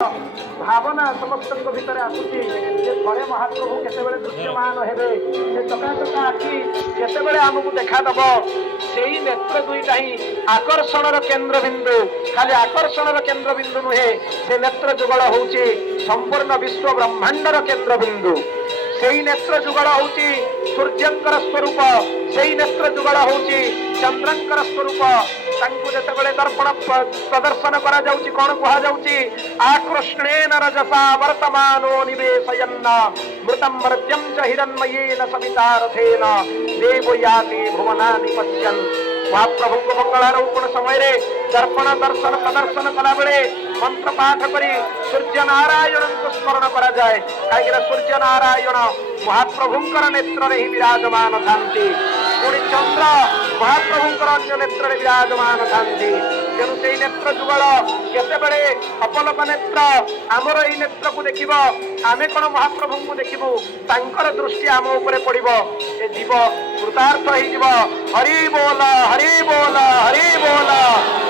भावना समस्त भितर आसूची थे महाप्रभु केतबेले दृश्यमान हेबे से चका चका आखि केतबेले आमको देखादब से नेत्र दुईटा ही आकर्षण केन्द्र बिंदु खाली आकर्षण केन्द्र बिंदु नुहे से नेत्र जुगल होउची संपूर्ण विश्व ब्रह्मांडर केन्द्र बिंदु से नेत्र जुगल होउची सूर्यंकर स्वरूप से नेत्र जुगल होउची चंद्रंकर स्वरूप तांकु जेतेबेले दर्पण प्रदर्शन करा जाउची कोन कुहा जाउची आकृष्णेन रजसा वर्तमानो निवेशयन्न मृतं मर्त्यं च हिरण्मयेन सवितारथेन देवयाति भुवनानि पश्यन् महाप्रभु को मंगलारोपण समय रे दर्पण दर्शन प्रदर्शन कला बेले मंत्र पाठ करी सूर्य नारायण को स्मरण करा जाए कहीं सूर्य नारायण महाप्रभुंकर नेत्र ही विराजमान थांती पुणी चंद्र महाप्रभुंकर अन्य नेत्र विराजमान थांती तेणु से नेत्र जुगल केतेबेले अपलक नेत्र आमर यही नेत्र को देखिब आमे कौन महाप्रभु को देखिबू तांकर दृष्टि आम उपरे पड़िबो ए जीव कृतार्थ हो जीव हरि बोल हरि बोल हरि बोल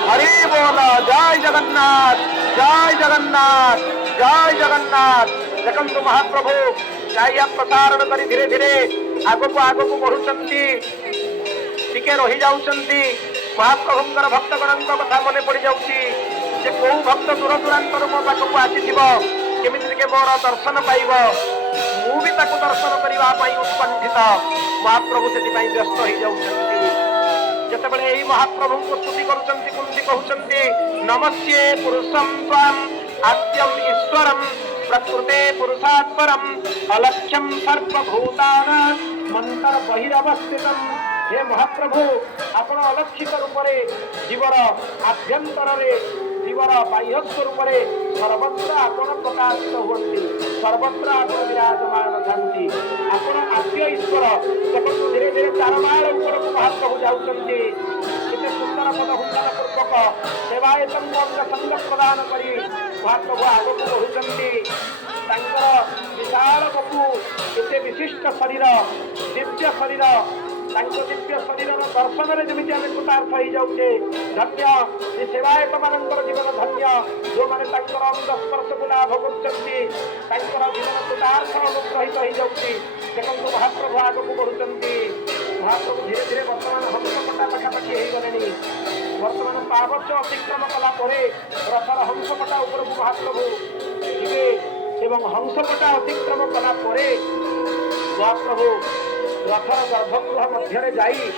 हरि बोल जय जगन्नाथ जय जगन्नाथ जय जगन्नाथ देखंतु महाप्रभु छाया प्रसारण करी धीरे धीरे आगो को बढ़ुचंती टिके रही जाउचंती महाप्रभुंकर भक्तगणक कथा मन पड़ जाउची जे को भक्त दूर दूरांतर मो पाखक आसीथिबो केमिति के मोर दर्शन पाइब मु भी ताको दर्शन करबा पई उत्कंठित महाप्रभु सेति पई व्यस्त हो जाउचंती जेतेबेले एही महाप्रभु को स्तुति करूचंती कुंती कहउचंती नमस्ये पुरुषं त्वां आद्यम ईश्वरं प्रकृते पुरुषात् परम अलक्ष्यम सर्वभूतानां मंतर बहिरवस्थितम् हे महाप्रभु आपण अलक्षित रूप से जीवर आभ्यंतर जीवर बाह्य स्वरूप सर्वत्र आपण प्रकाशित हुए सर्वत्र आपण विराजमान थांती आपण आद्य ईश्वर देखो धीरे धीरे चारमाल ऊपर को महाप्रभु जाउचंती केते सुंदर पद हुंडन पूर्वक सेवायतन संग प्रदान करी महाप्रभु आगक बढ़ुचंती विशाल बपु एते विशिष्ट शरीर दिव्य शरीर दिव्य शरीर दर्शन में जमी आम कृतार्थ हो जाऊे धन्य ये सेवायत मान जीवन धन्य जो मैंने अंग स्पर्श को लाभ कर जीवन कृतार्थ अनुग्रहित हो जाऊँगी देखो महाप्रभु आग को बढ़ुंट महाप्रभु धीरे धीरे बर्तमान हंसपटा पाखापाखि हो गले बर्तमान पावच अतिक्रम कलापर रथर हंसपटा उपर महाप्रभु थे एवं हंसपटा अतिक्रम कलापर महाप्रभु रथर गर्भगृह मध्य जाई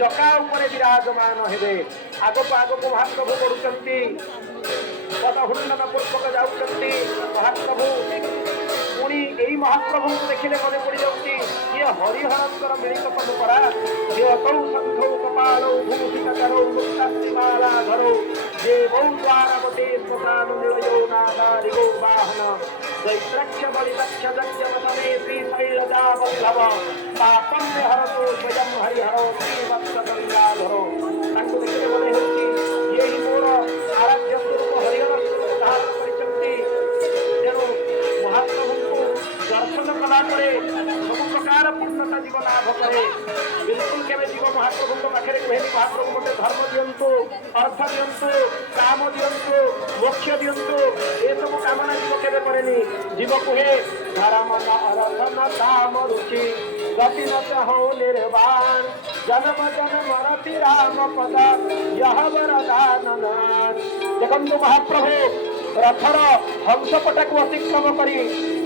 चका उपरे विराजमान हेबे आगको महाप्रभु बढ़ुचंती पदहुंडन पूर्वक जाउचंती महाप्रभु पुणी यही महाप्रभु को देखिले मन पड़ जाउची ये हरिहरंकर मिलित परंपरा जे असौ संघौ कपालौ भूषितकरौ मुक्तास्तिमाला धरौ जे बहु द्वारवते स्मशान निलयो नागारिगो वाहन दैत्रक्ष बलिदक्ष दक्षवसने श्रीशैलजा वल्लभ पापं हरतो स्वयं हरिहरो श्रीवत्सगंगाधरो तांको देखिले मन होची यही मोर आराध्य स्वरूप हरिहर स्वरूप धारण करिसंती तेणु महाप्रभु को दर्शन कला करे सब प्रकार पूर्णता जीवन लाभ करे बिल्कुल केवे जीव महाप्रभु पाखे कहे महाप्रभु मते धर्म दिंतु अर्थ दिंतु काम दिंतु मोक्ष दिंतु ये सब कामना जीव केवे करेनी जीव कहे धर्म न अर्थ न काम रुचि गति न चाहो निर्वाण जन्म जन्म रति राम पद यह वरदान देखो महाप्रभु रथर हंसपटा को अतिक्रम करी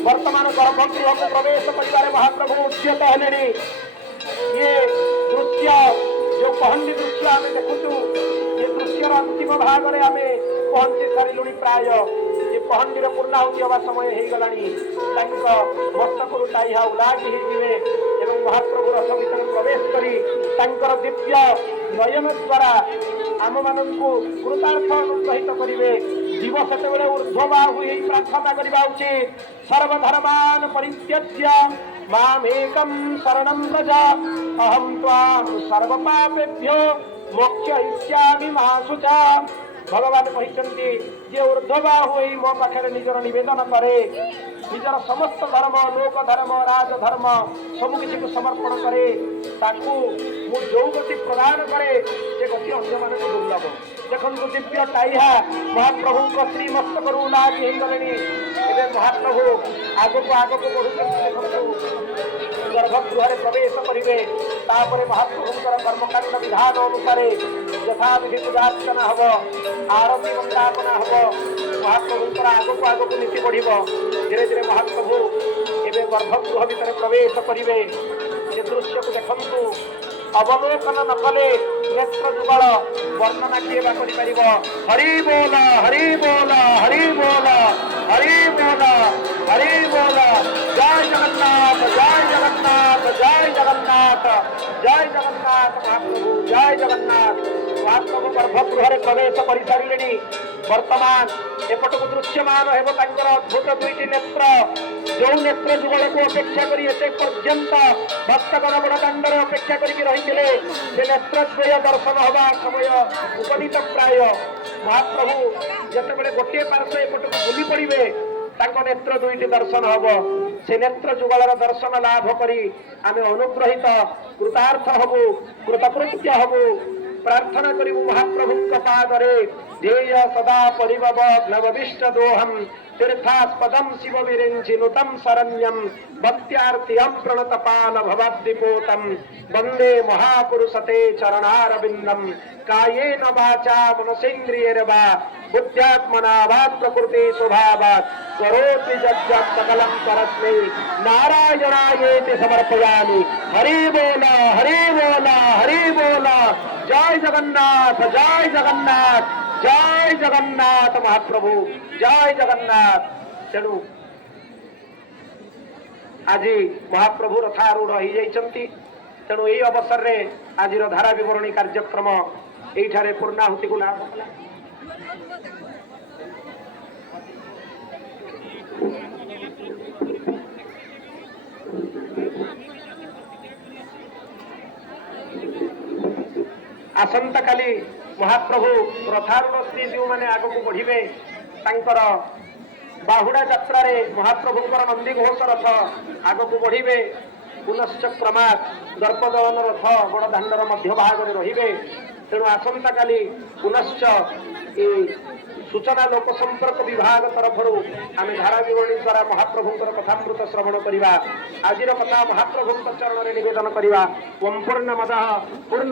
वर्तमान गर्भगृह को प्रवेश कर महाप्रभु उद्यत हेले ये दृश्य जो पहंडी दृश्य आम देखु ये दृश्यर अंतिम भाग में आम पहुंची सारू प्राय ये पहंडीर पूर्णाहुति हवा समय हो गला मस्तक टाइहा उलागी एवं महाप्रभु रथ भर प्रवेश कर दिव्य नयन द्वारा आम मान कृतार्थ अनुग्रहित करेंगे जीव से ऊर्ध्वबाहु प्रार्थना करवा उचित सर्वधर्मान परित्यज्य मामेकं शरणं व्रज अहं त्वां सर्वपापेभ्यो मोक्षयिष्यामि मा शुचा भगवान कहते जे ऊर्ध्वबाहु मो पाखे निजर निवेदन करे निजर समस्त धर्म लोक धर्म राजधर्म सबकि को समर्पण करे ताकू मु जो गति प्रदान करे से गति अन्य मान दुर्लभ देखु दिव्य टाइहा महाप्रभु श्रीमस्तक लागे महाप्रभु आगक आगक बढ़ुं गर्भगृह प्रवेश करेंगे महाप्रभुंर कर्मकांड विधान अनुसार यथा विधि पूजार्चना हम आरती वंदापना हम महाप्रभुंर आगक आगक नीति बढ़ धीरे धीरे महाप्रभु एवं गर्भगृह भितर प्रवेश करेंगे से दृश्य को देखु अवलोकन न कले नेत्र जुगल वर्णना किए हरि बोल हरि बोल हरि बोल हरि बोल हरि बोल जय जगन्नाथ जय जगन्नाथ जय जगन्नाथ जय जगन्नाथ महाप्रभु जय जगन्नाथ महाप्रभु गर्भगृह प्रवेश कर सारे वर्तमान एपट को दृश्यमान हेब अद्भुत दुईटी नेत्र जो नेत्र जुगल को अपेक्षा करी से पर्यंत भक्तगण बड़ दाण्डर अपेक्षा करके रही नेत्रद्वय दर्शन हवा समय उपनीत प्राय महाप्रभु जिते गोटे पार्श्व एपट को बुली पड़े नेत्र दुईटी दर्शन हम से नेत्र जुगल दर्शन लाभ करी आमे अनुग्रहित कृतार्थ हबु कृतकृत्य हबु प्रार्थना करू महाप्रभु पादरे ध्येय सदा परिभव नवविष्ट दोहम तीर्थास्पदम शिव विरिंचिनुतम शरण्यम भक्त्यार्थियम प्रणतपाल भवद्दिपोतम वंदे महापुरुषते चरणारविंदम कायेन वाचा मनसेन्द्रियैर्वा बुद्ध्यात्मना वात् प्रकृति स्वभावात् करोति यद्यत् सकलं परस्मै नारायणायेति समर्पयामि हरि बोल हरि बोल हरि बोल जय जगन्नाथ जय जगन्नाथ जय जगन्नाथ महाप्रभु जय जगन्नाथ तेणु आज महाप्रभु रथारूढ़ हो जाइछंती तेणु यही अवसर रे आज धारा विवरणी कार्यक्रम यही पूर्णाहुति को लाभ कला आसंता काली महाप्रभु रथारूढ़ श्री जो मैंने आग को बढ़े तांकर बाहुड़ा यात्रा रे महाप्रभुंकर नंदी घोष रथ आग को बढ़े पुनश्च क्रमात् दर्पदलन रथ बड़ दाण्डर मध्य भाग में रे तेणु आसंता काली पुनश्च सूचना लोक संपर्क विभाग तरफ आम धारा विवरणी द्वारा महाप्रभुंकर कथामृत श्रवण करवा आज कथा महाप्रभु चरण में निवेदन करवा ओम पूर्ण मद पूर्ण